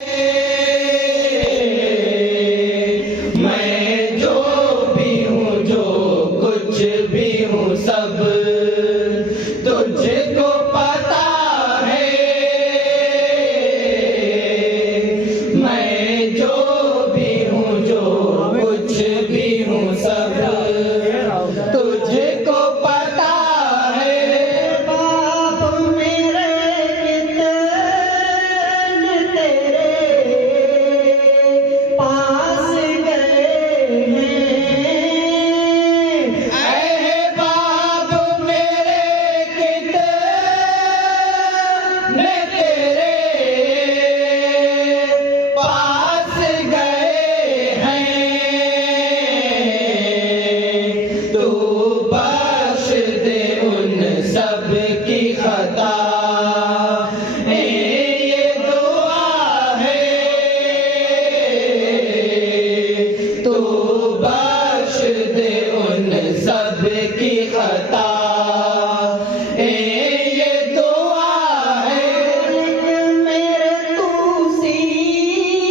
میں جو بھی ہوں جو کچھ بھی ہوں سب تجھ کو پتا ہے. میں جو بھی ہوں جو کچھ بھی ہوں سب تجھ کو پتا ہے. باپ میرے کتنے تیرے پاس گئے ہیں. اے باپ میرے کتنے تیرے پاس گئے ہیں. تو بخش دے ان سب کی خطا یہ دعا ہے. تو بخش دے ان سب کی خطا یہ دعا ہے. میرے تو سیدھا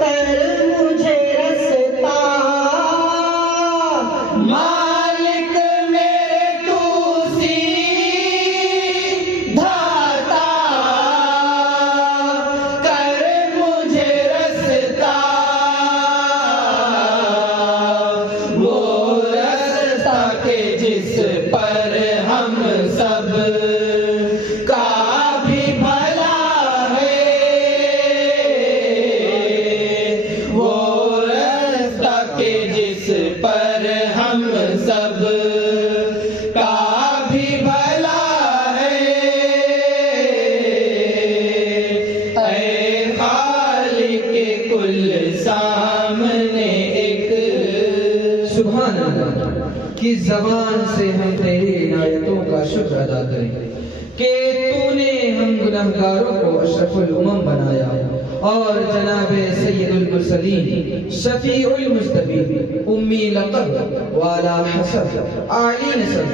کر مجھے رستا. مالک میرے تو سیدھا کر مجھے رستا. وہ رستہ کہ جس پر ہم سب کا بھی بھلا ہے. وہ رستہ کہ جس پر ہم سب کا بھی بھلا ہے. اے خالق کل سامنے ایک سبحان اللہ کی زبان سے ہم تیری عنایتوں کا شکر ادا کریں کہ تو نے ہم گناہگاروں کو اشرف الامم بنایا اور جناب سید المرسلین شفیع المجتبین امی لقب والا حسب عالی نسب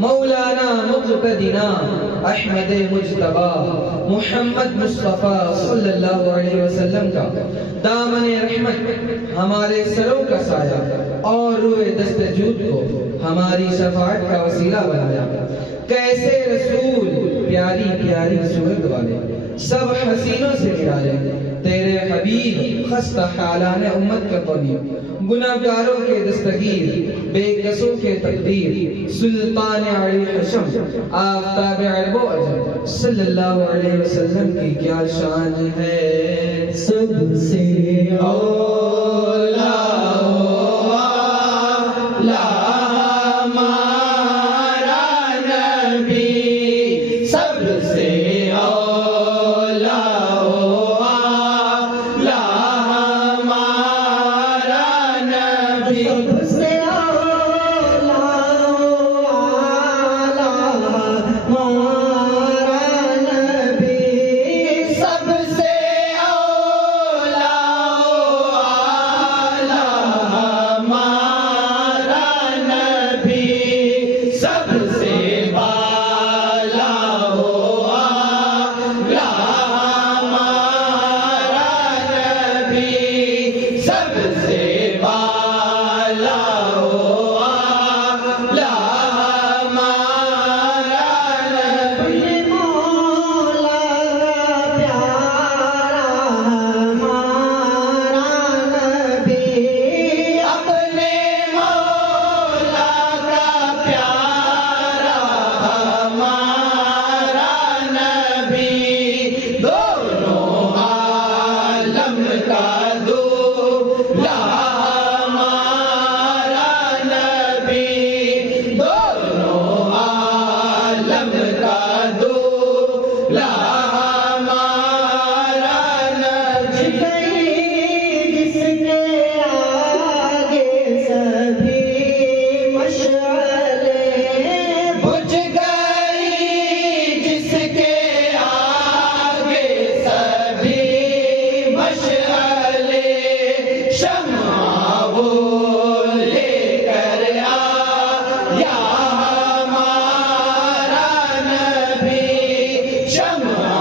مولانا مقتدینا احمد مجتبی محمد مصطفیٰ صلی اللہ علیہ وسلم کا دامن رحمت ہمارے سروں کا سایہ اور روئے دست جود کو ہماری شفاعت کا وسیلہ بنایا. کیسے رسول پیاری پیاری صورت والے سب حسینوں سے نرالے تیرے حبیب خستہ حالان امت کا طبیب گناہگاروں کے دستگیر بے کسوں کے تقدیر سلطان علی حشم آفتاب عرب و عجم صلی اللہ علیہ وسلم کی کیا شان ہے. سب سے اولا ہمارا نبی سب سے اولا ہمارا نبی. سب سے اولا ہمارا نبی. سب سے اولا شمع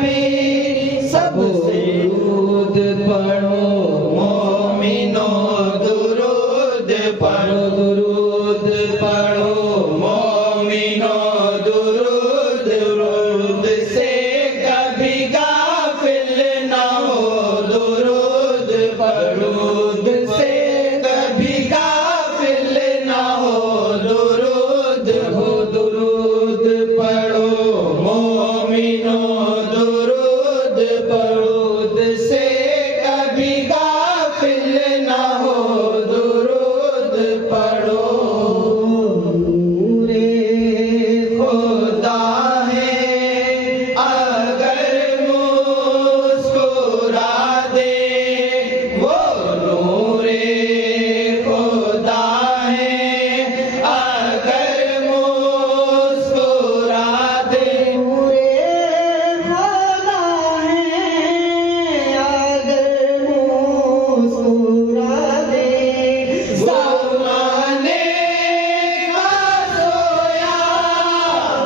کبھی سب سے درود پڑھو مومنوں درود پڑھو درود پڑھو مومنوں درود درود سے کبھی غافل نہ ہو درود پڑھو درود سے کبھی غافل نہ ہو درود ہو درود پڑھو مومنوں درود پڑھو سے کبھی غافل نہ ہو درود پڑھو نور خدا ہے اگر مسکرا دے وہ نور خدا ہے اگر مسکرا دے خدا ہے اگر مسکرا دے زمانے کا سویا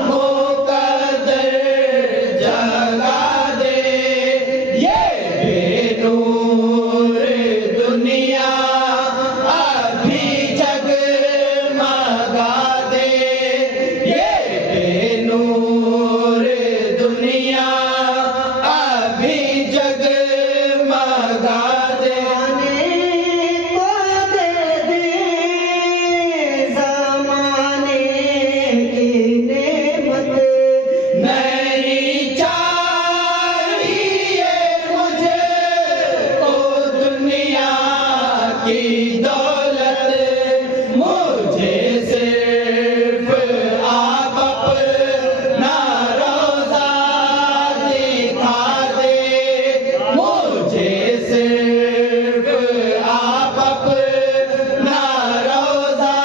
مقدر جگا دے یہ بے نور دنیا ابھی جگمگا دے یہ بے نور دنیا ابھی جگمگا دے زمانے کی نعمت نہیں چاہیے مجھے کو دنیا کی دولت مجھے صرف آپ اپنا روضہ دکھا دے مجھے صرف آپ اپنا روضہ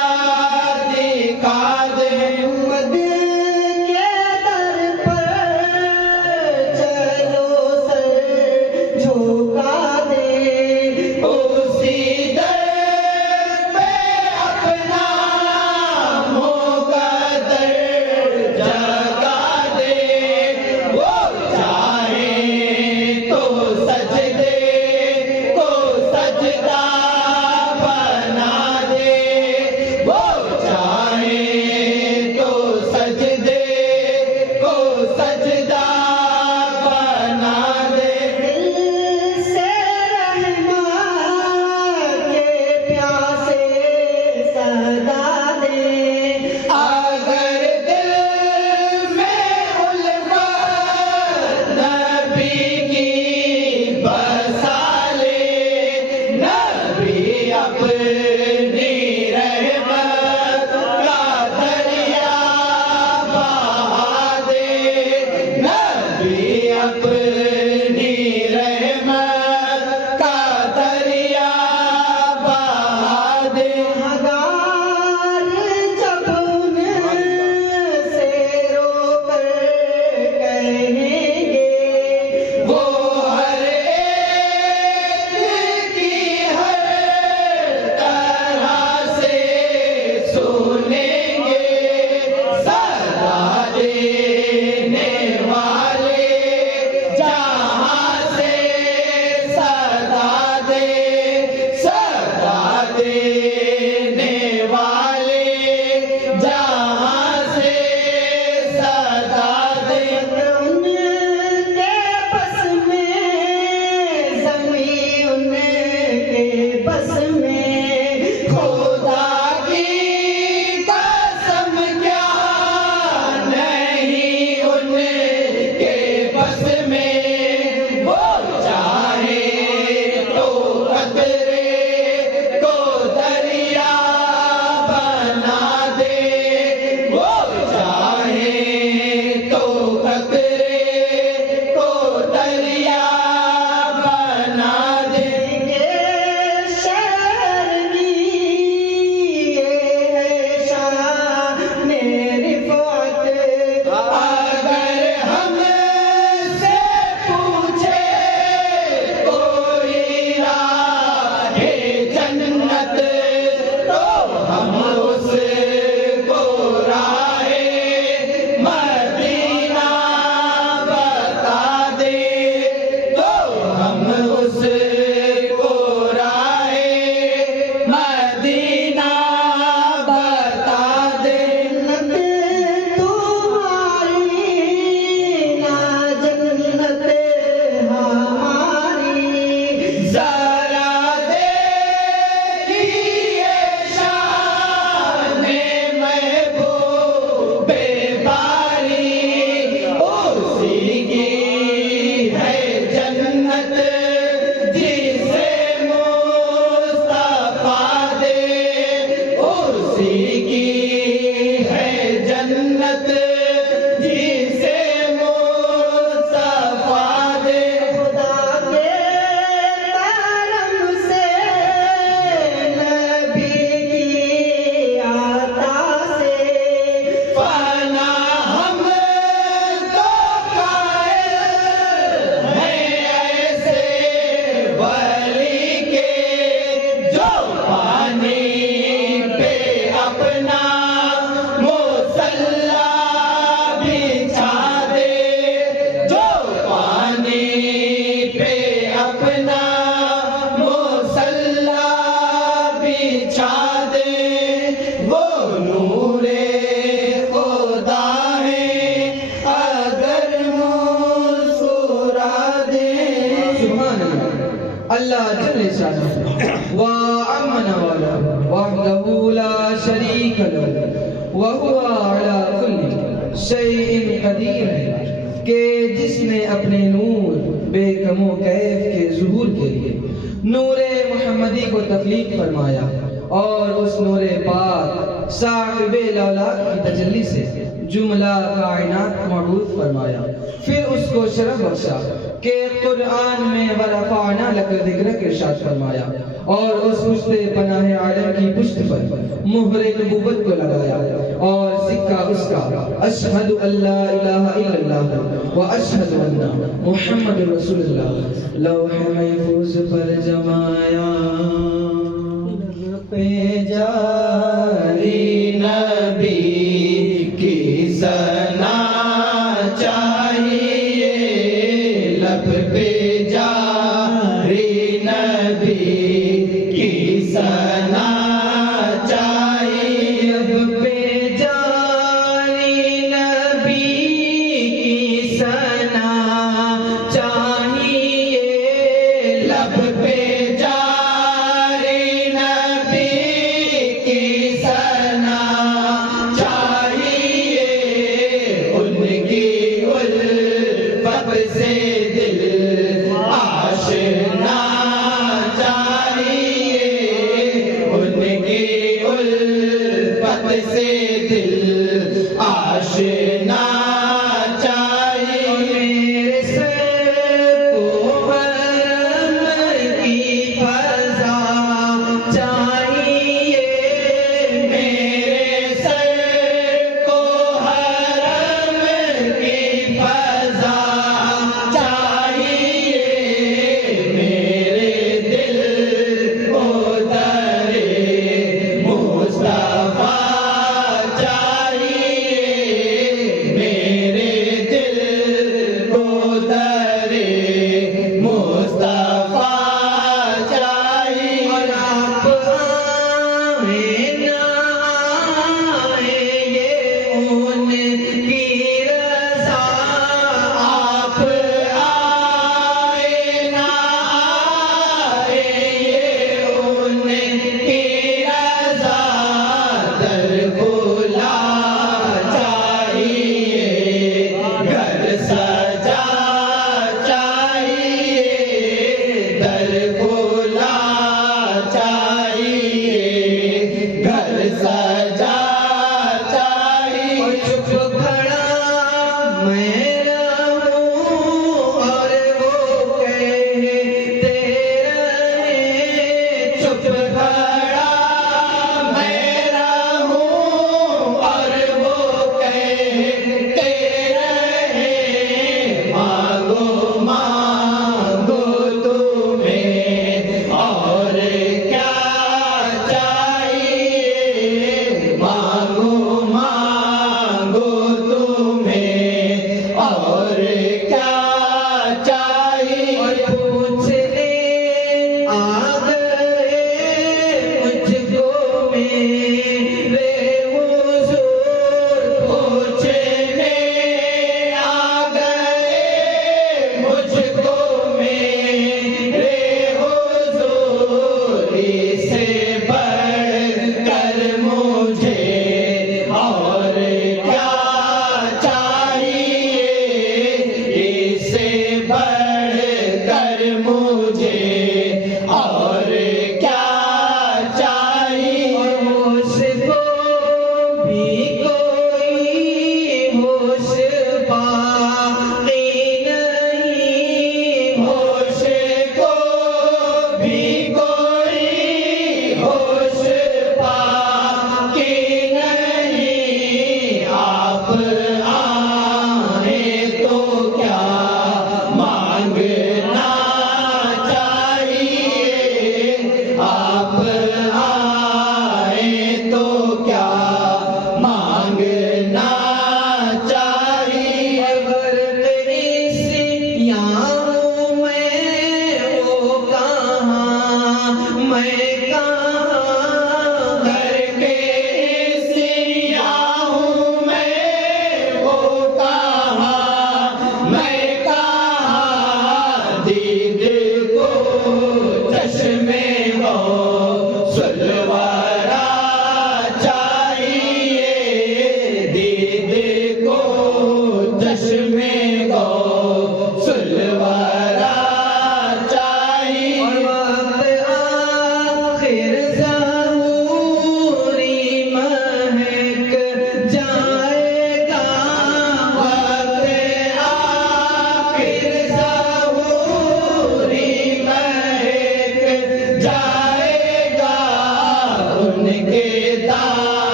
دکھا دے محمد کے در پر چلو سر جھکا دے اسی در پہ اپنا مقدر جگا دے وہ چاہے تو سجدے کو سجدہ بنا دے وہ چاہے تو سجدے کو سجدہ بنا دے دل سے رحمت کے پیاسے صدا دے اگر دل میں الفت نبی کی بسا لے نبی اپنی رحمت کا دریا بہا دے نبی اپنی رحمت کا دریا بہا دے ہزار جب ان سے رو کر کہیں گے وہ ہر ایک کی ہر طرح سے سنیں گے صدا دینے والے اللہ جل شانہ وعمن والا وحدہ لا شریک لہ وہو علی کل شیء قدیر ہے کہ جس نے اپنے نور بے کم و کیف کے ظہور کے لیے نور محمدی کو تخلیق فرمایا اور اس نور پاک صاحب لولاک کی تجلی سے جملہ کائنات کو معروف فرمایا، پھر اس کو شرف بخشا کہ قرآن میں ورفعنا لک ذکرک ارشاد فرمایا اور اس پشت پناہ عالم کی پشت پر مہر نبوت کو لگایا اور سکہ اس کا اشہد اللہ الہ الا اللہ و اشہد ان محمد رسول اللہ لوح محفوظ پر جمایا پہ جاری نبی کی ثنا چاہیے، لب پہ جاری نبی کی ثنا چاہیے، لب پہ جاری نبی کی ثنا چاہیے، لب پہ جاری نبی کی ثنا چاہیے، ان کی الفت سے دل آشنا چاہیے، ان کی الفت سے دل آشنا چاہیے، میرے سر کو حرم کی فضا چاہیے، میرے سر کو حرم کی فضا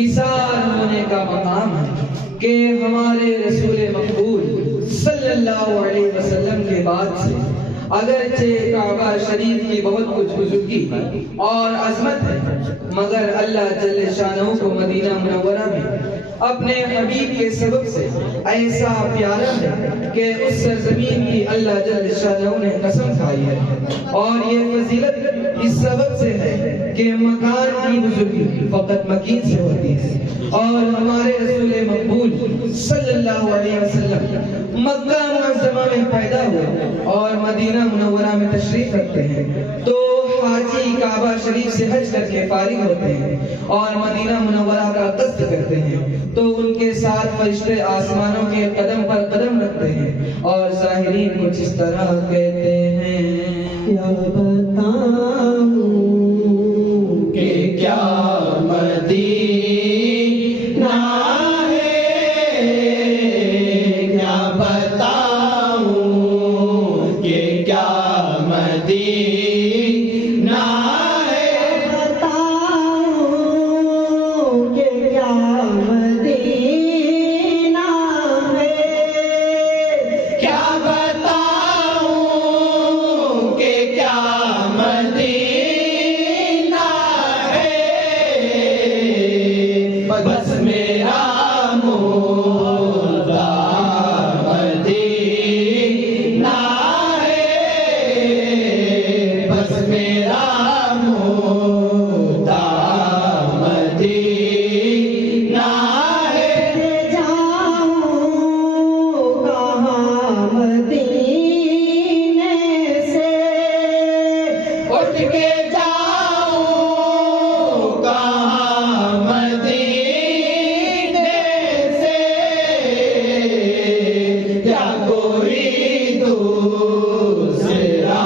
نثار ہونے کا مقام ہے کہ ہمارے رسول مقبول صلی اللہ علیہ وسلم کے بعد سے اگرچہ کعبہ شریف کی بہت کچھ بزرگی اور عظمت ہے، مگر اللہ جل شانہ کو مدینہ منورہ میں اپنے حبیب کے سبب سے ایسا پیارا ہے کہ اس سرزمین کی اللہ جل شانہ نے قسم کھائی ہے، اور یہ فضیلت اس سبب سے ہے کہ مکان کی بزرگی فقط مکین سے ہوتی ہے، اور ہمارے رسول مقبول صلی اللہ علیہ وسلم مکہ معظمہ میں پیدا ہوئے اور مدینہ منورہ میں تشریف رکھتے ہیں، تو حاجی کعبہ شریف سے حج کر کے فارغ ہوتے ہیں اور مدینہ منورہ کا قصد کرتے ہیں، تو ان کے ساتھ فرشتے آسمانوں کے قدم پر قدم رکھتے ہیں اور ظاہرین کچھ اس طرح کہتے ہیں، کیا بتاؤں کہ کیا مدینہ ہے، کیا بتاؤں کہ کیا مدینہ ہے، بتاؤں کہ کیا مدینہ ہے، کیا بتاؤں کہ کیا مدینہ ہے، بس میرا مردہ مدینہ ہے، بس میرا مردہ مدینہ ہے، جاؤں کہاں مدینے سے، اٹھ کے جاؤں کہاں مدینے سے، کیا کوئی دوسرا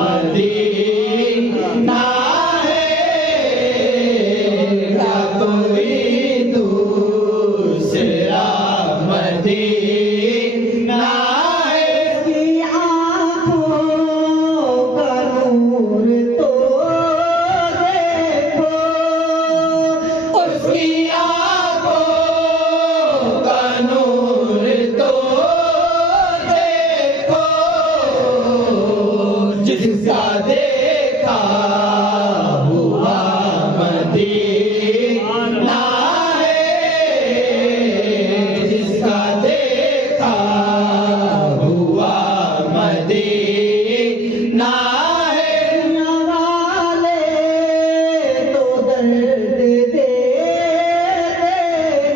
مدینہ ہے، کیا کوئی دوسرا مدینہ ہے، کی آنکھوں کا نور تو دیکھو، اس کی آنکھوں کا نور تو دیکھو، جس کا دیکھا ہوا مدینہ ہے، جس کا دیکھا ہوا مدینہ ہے، والے تو درد دیتے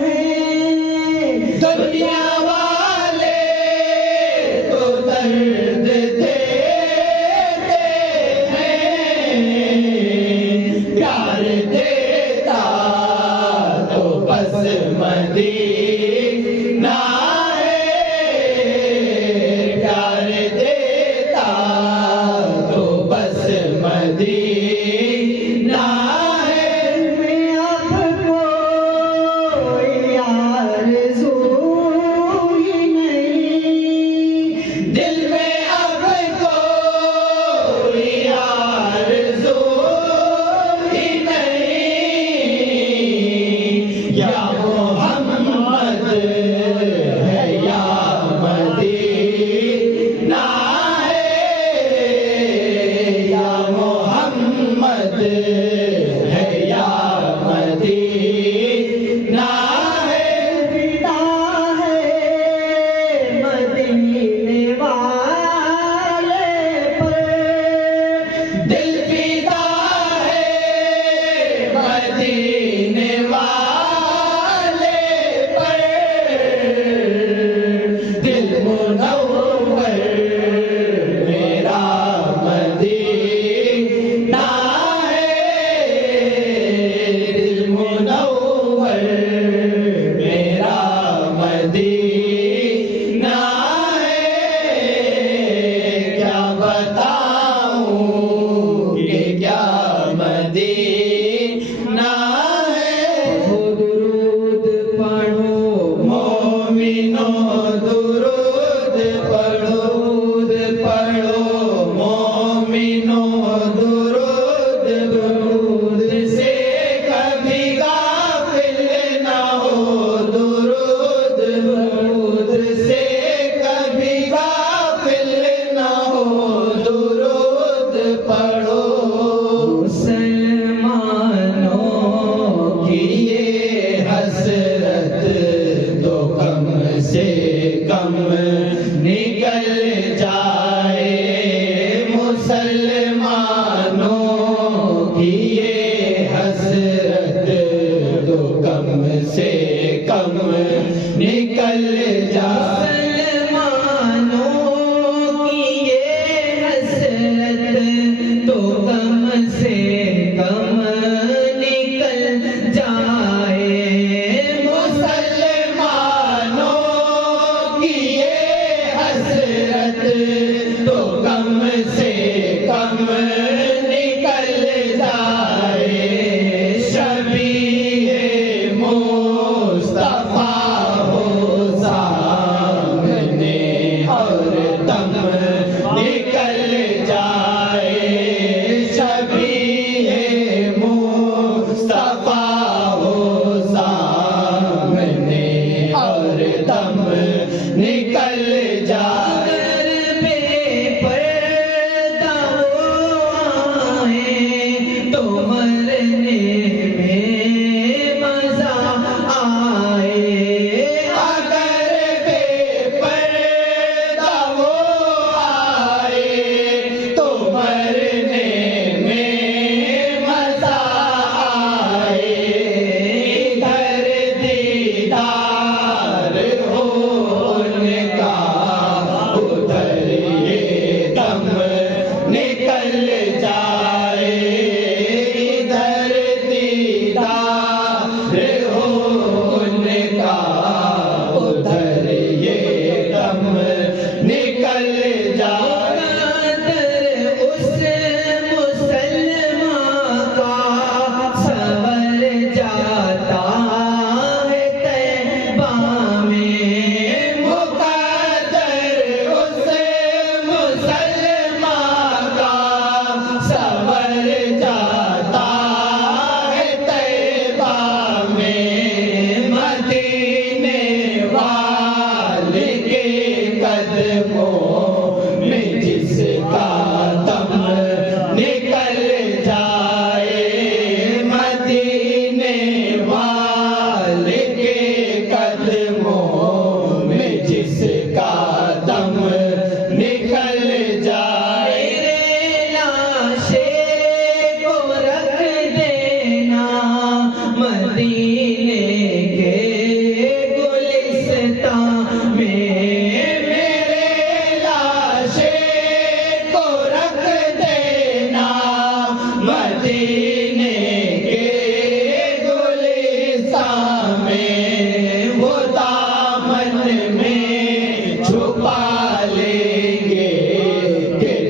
ہیں، دنیا والے تو درد دیتے ہیں، پیار دیتا تو بس مدینہ ہے، پیار دیتا تو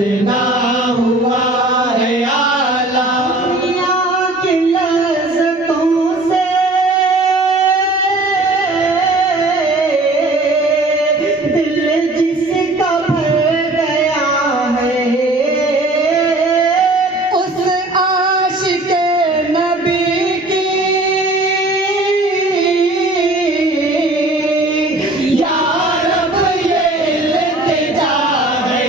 ادنا ہوا ہے اعلیٰ دنیا کی لذتوں سے دل جس کا بھر گیا ہے اس عاشق نبی کی یا رب یہ التجا ہے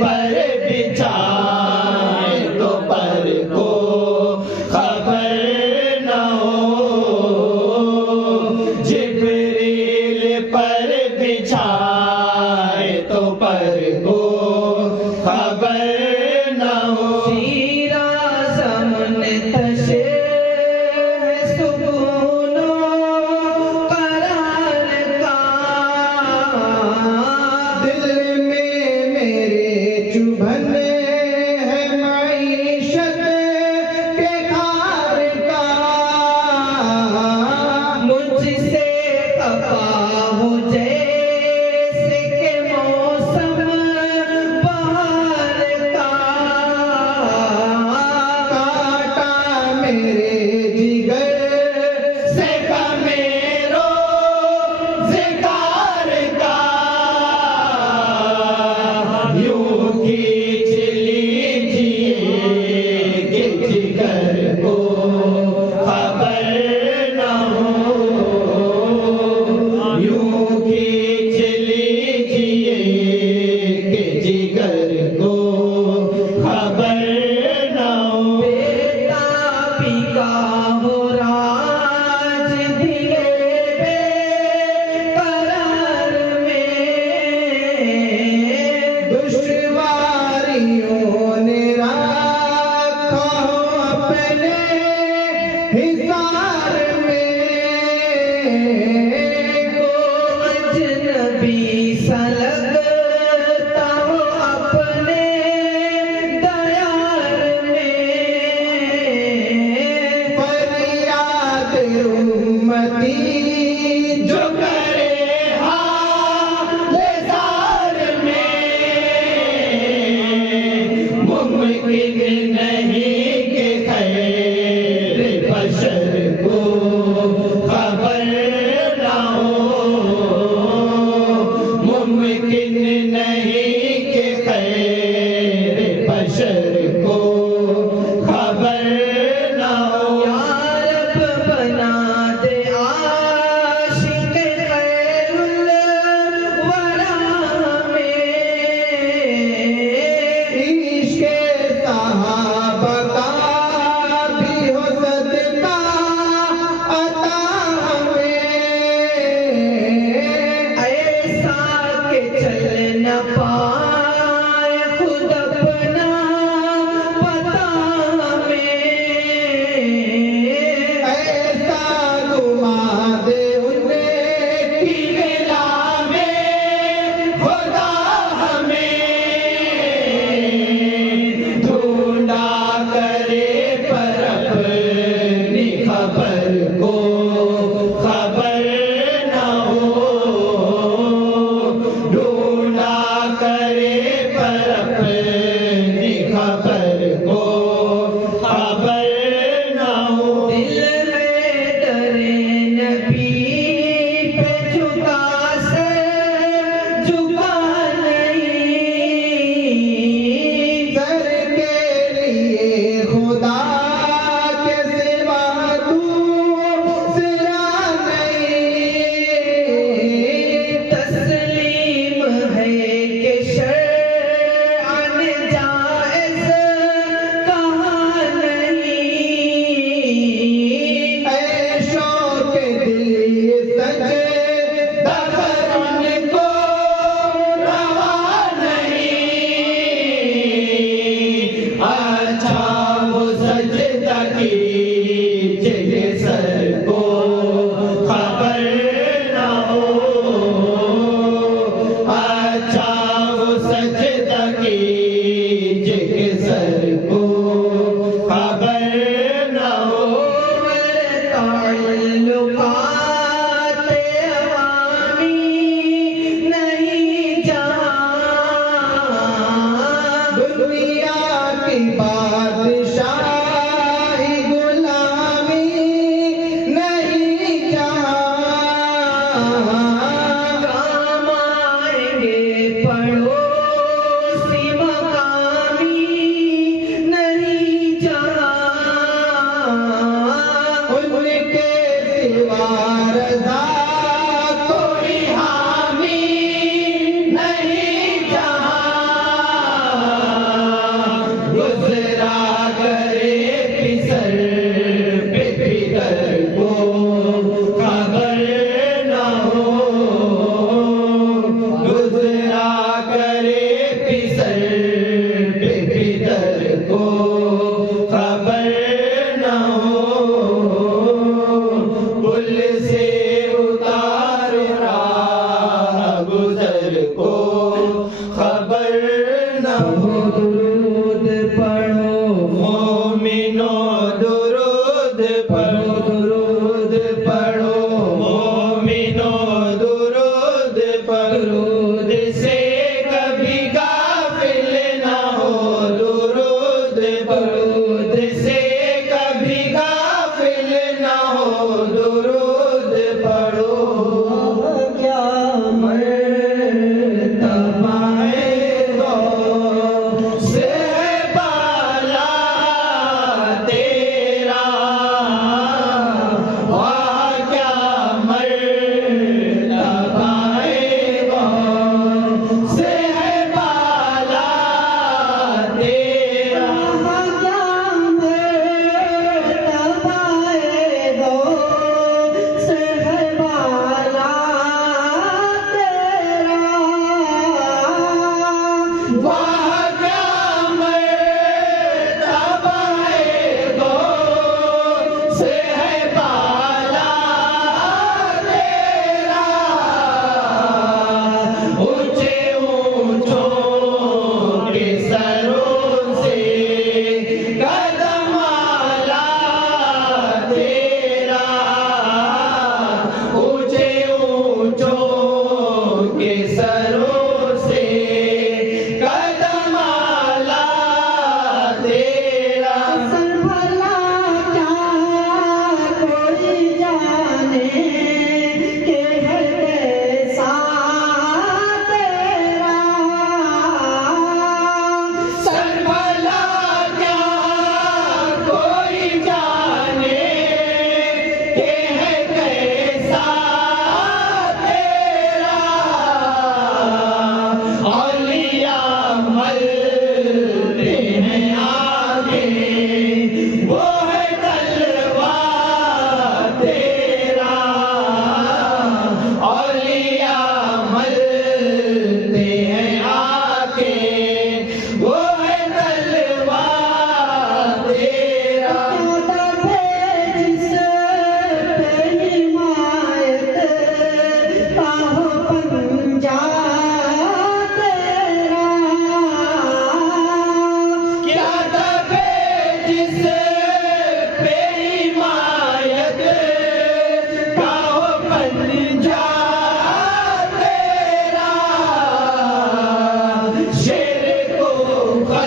پر بچھائے تو پر کو خبر نہ ہو، جبریل پر بچھائے تو پر کو خبر نہ ہو۔ سیرا زمن تشے سکون و قرار کا، دل میں میرے چبھن ہے معیشت کے خار کا، مجھ سے خفا ہو جیسے کہ موسم بہار کا، کاٹا میرے جگر سے میرو ذکار کا، یوں کھینچ لیجیے کہ جگر کو خبر نہ ہو، یوں کھینچ لیجیے کہ جگر کو خبر نہ ہو۔ بیتابی کا ہو راج دلے بے قرار میں، دشواریوں نے رکھا ہو اپنے حصار میں، کو اجنبی سا لگتا ہو اپنے دیار میں، فریاد امتی جو کرے حال زار میں، ممکن نہیں کہ خیر بشر کو خبر نہ ہو، ممکن نہیں کہ خیر بشر کو خبر نہ ہو۔ یا رب بنا دے عاشق خیر الورا میں، عشق صحابہ کا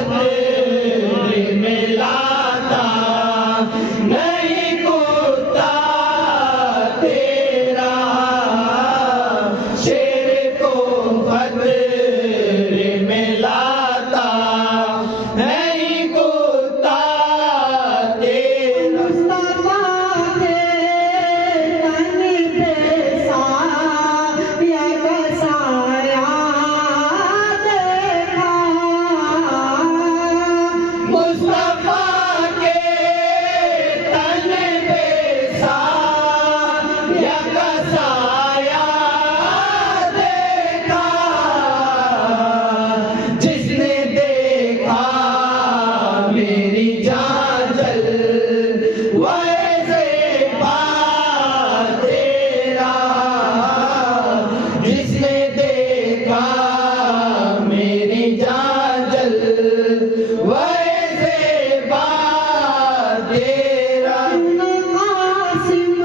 خطرے میں لاتا نہیں کتا تیرا شیر کو خطرے میں لاتا نہیں کتا تیرا مصطفیٰ کے تن پہ سایہ کا سایہ دیکھا جس نے دیکھا میری جان جل ویسے بات تیرا جس نے دیکھا میری جان جل ویسے بات تیرا قاسم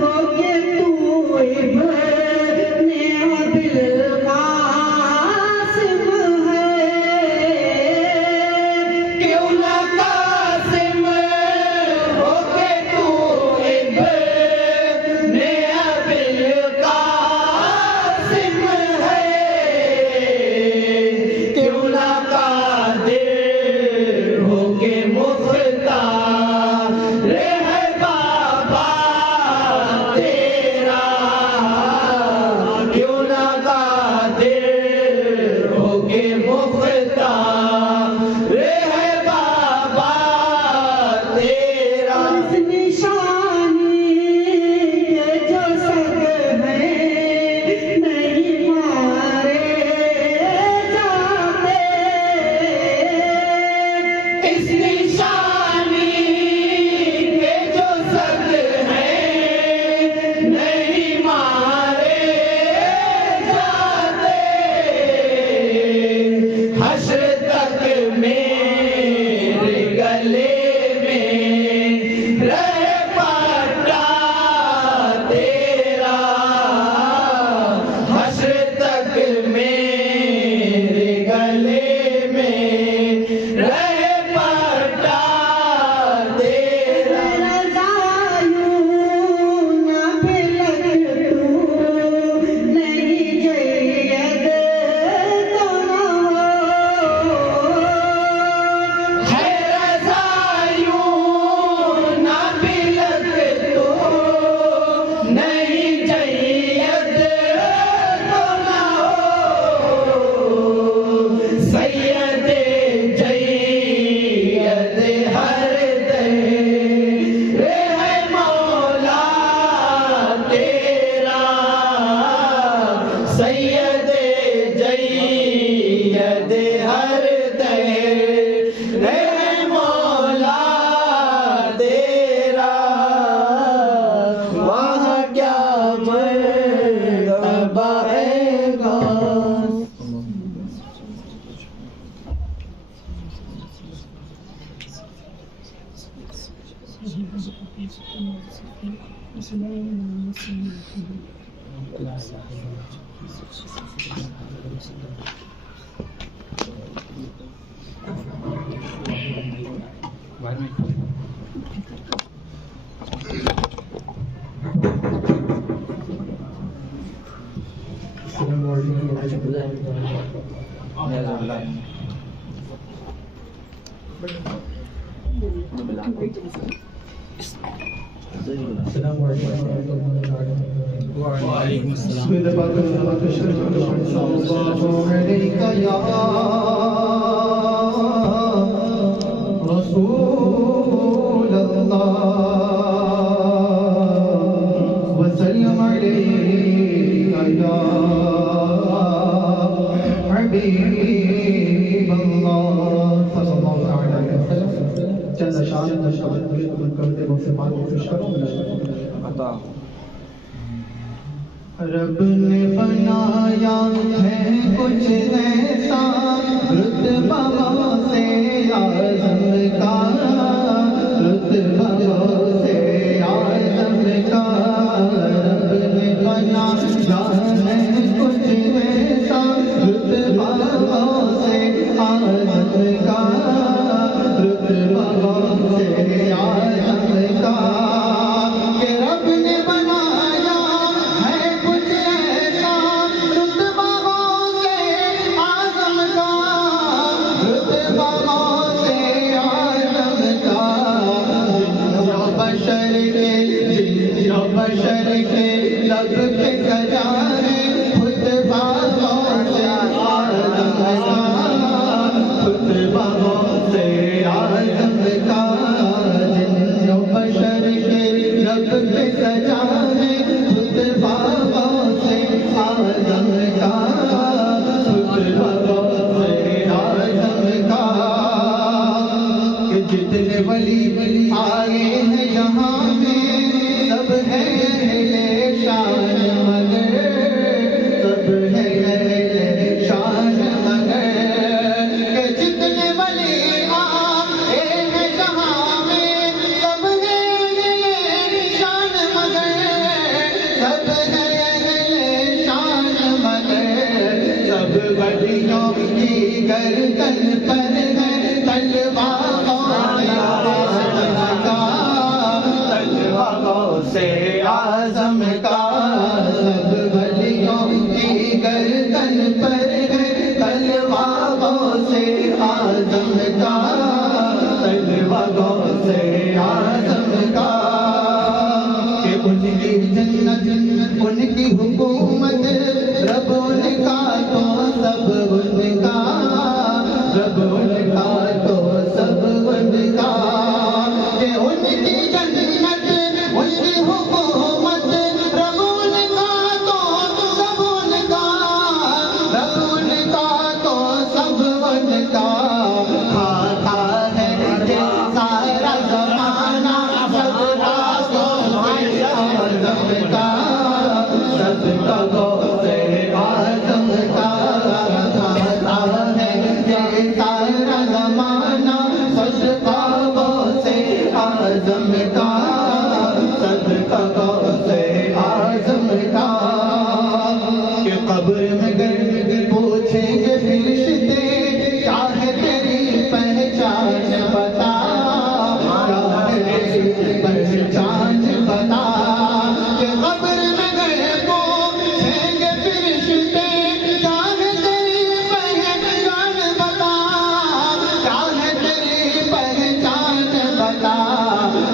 ہو کے تو ابن بالقاسم ہے کیوں نہ قاسم ہو کے تو ابن بالقاسم ہے کیوں نہ قادر ہو کے مختار ہے بابا تیرا کیوں نہ قادر ہو کے مختار ہے بابا تیرا اس نشانی کے جو سگ ہیں نہیں مارے جاتے اس نشانی کے جو سگ ہیں نہیں مارے جاتے حشر تک میرے گلے میں رہ پٹا تیرا حشر تک میرے گلے میں رہ پٹا تیرا رضایوں نہ بلک تو نہیں جید تو نہ ہو ہے رضایوں نہ بلک تو نہیں جید تو نہ ہو سید جید ہر دے ہے مولا تیرا سید جید ہر دے مولا تیرا وہاں کیا مرتبہ ہے گا السلام علیکم وعلیکم السلام یا رسول اللہ وسلم علیکہ یا حبیب اللہ صلی اللہ علیہ وسلم چند اشعار کرتے وقت سے بات کوشش کروں رب نے بنایا ہے کچھ ایسا رتبہ سے اعظم کا رتبہ سے اعظم کا رب نے بنایا ہے کچھ ایسا رتبہ سے اعظم سب ان کا تو سب ان کا کہ ان کی جنت ان کی حکومت رب ان کا تو سب ان کا رب ان کا تو سب ان کا کھاتا ہے یہ سارا زمانہ صدقہ غوث اعظم کا صدقہ غوث اعظم کا کھاتا ہے یہ سارا زمانہ صدقہ غوث اعظم کا صدقہ غوث اعظم کا کہ قبر میں گر پوچھیں گے فرشتے کیا ہے تیری پہچان بتا کیا ہے تیری پہچان بتا کہ قبر میں گر پوچھیں گے فرشتے کیا ہے تیری پہچان بتا کیا ہے تیری پہچان بتا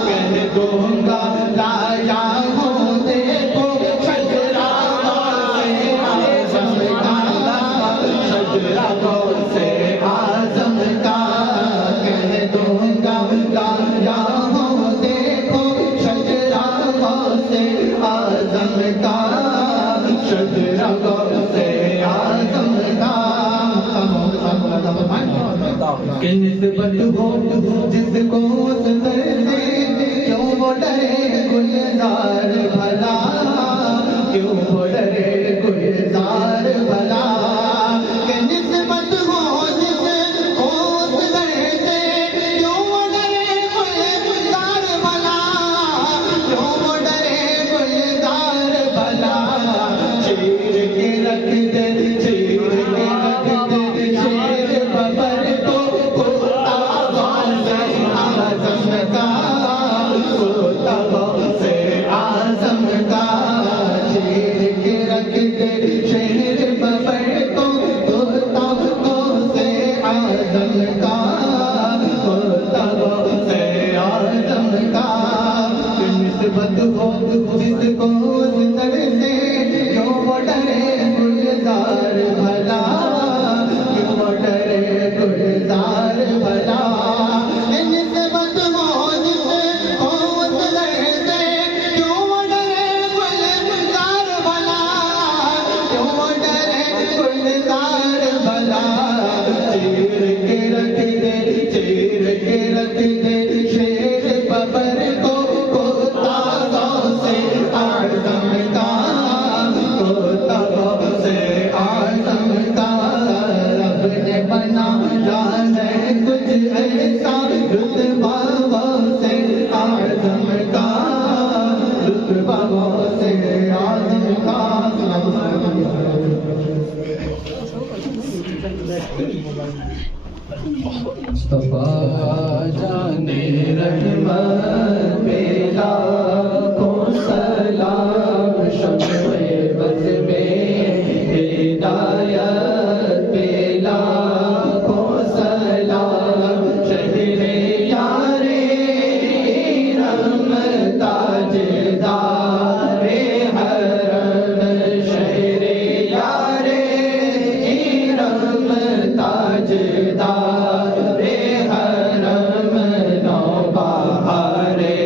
کہہ دوں گا لایا ہوں دیکھو شجرہ غوث اعظم کا شجرہ غوث اعظم کا کہہ دوں گا لایا ہوں دیکھو شجرہ غوث اعظم کا شجرہ غوث اعظم کا کہ نسبت ہو جس کو اس در سے کیوں وہ ڈرے گلزار بھلا کیوں وہ ڈرے گلزار بھلا کہ نسبت ہو جس کو اس در سے کیوں وہ ڈرے گلزار بھلا کیوں وہ ڈرے گلزار بھلا چیر کے رکھ دے چیر کے رکھ دے شیر ببر کو کوتا غوث اعظم کا کوتا غوث اعظم کا چیر کے رکھ دے شیر ببر کو کوتا غوث اعظم کا کوتا غوث اعظم کا نسبت ہو جس کو اس در سے کیوں وہ ڈرے گلزار بھلا کیوں وہ ڈرے گلزار بھلا نسبت ہو جس کو اس در سے کیوں وہ ڈرے گلزار بھلا کیوں وہ ڈرے گلزار بھلا چیر کے رکھ دے چیر کے رکھ دے شیر ببر کو کوتا غوث اعظم کا کوتا غوث اعظم کا رب نے بنا ہے کچھ ایسا رتبہ غوث اعظم کا رتبہ غوث اعظم کا مصطفیٰ جانے رحمت پیلا کو سلام شمع بز میں ہدایت پیلا کو سلام شہر یار رحم تاجدار حرم شہر یار رحم تاجدار حرم نو بہارے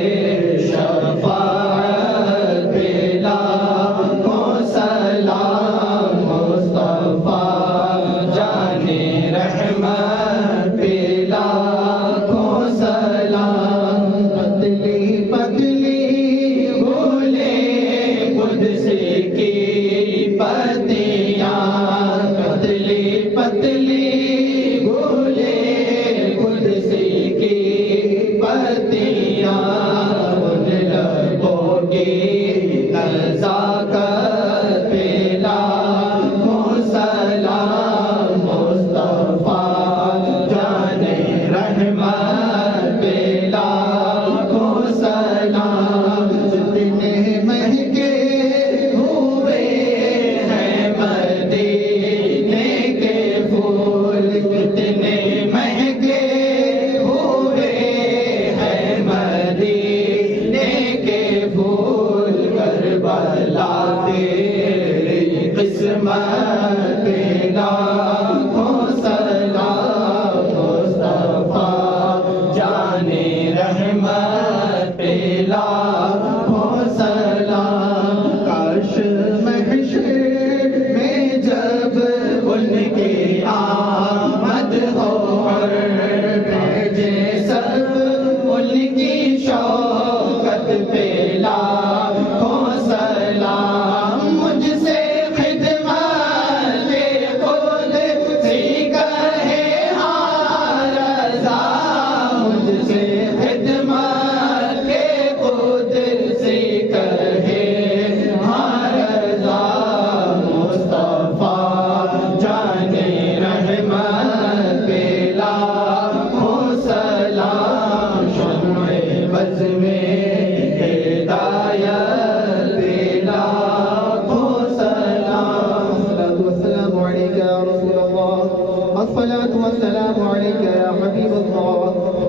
الصلاة والسلام عليك يا حبيب الله،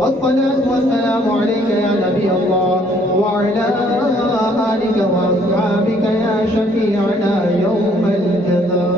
الصلاة والسلام عليك يا نبي الله، وعلى آلك وأصحابك يا شفيعنا يوم الجزاء.